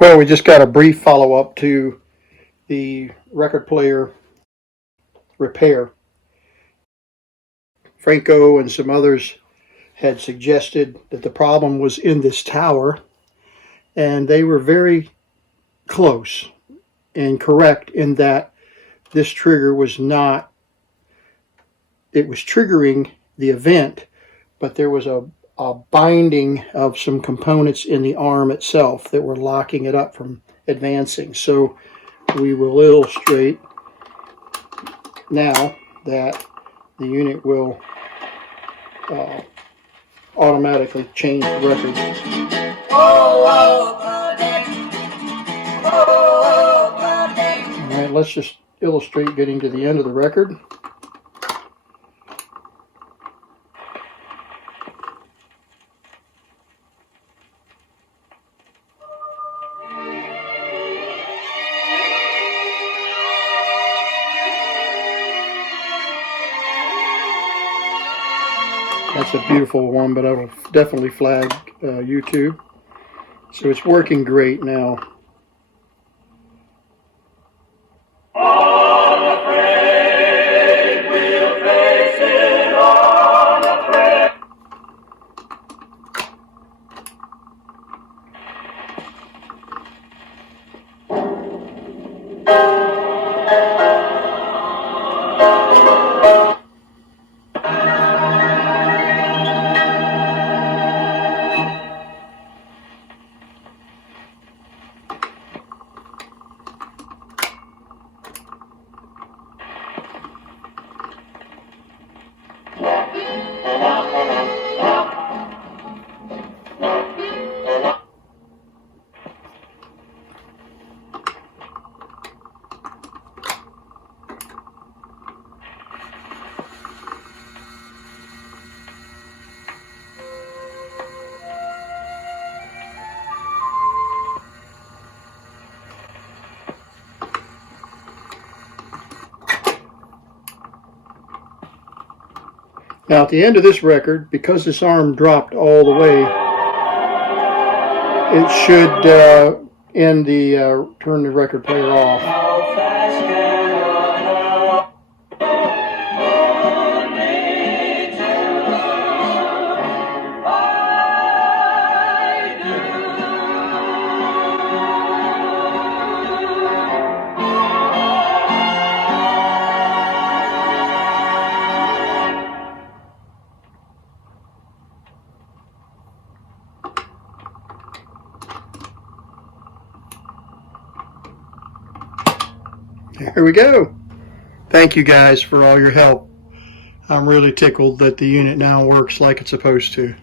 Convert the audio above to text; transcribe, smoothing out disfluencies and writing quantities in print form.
Well, we just got a brief follow-up to the record player repair. Franco and some others had suggested that the problem was in this tower, and they were very close and correct in that this trigger was not, it was triggering the event, but there was a binding of some components in the arm itself that were locking it up from advancing. So we will illustrate now that the unit will automatically change the record. Alright, let's just illustrate getting to the end of the record. That's a beautiful one, but I will definitely flag YouTube. So it's working great now. Now at the end of this record, because this arm dropped all the way, it should turn the record player off. Here we go. Thank you guys for all your help. I'm really tickled that the unit now works like it's supposed to.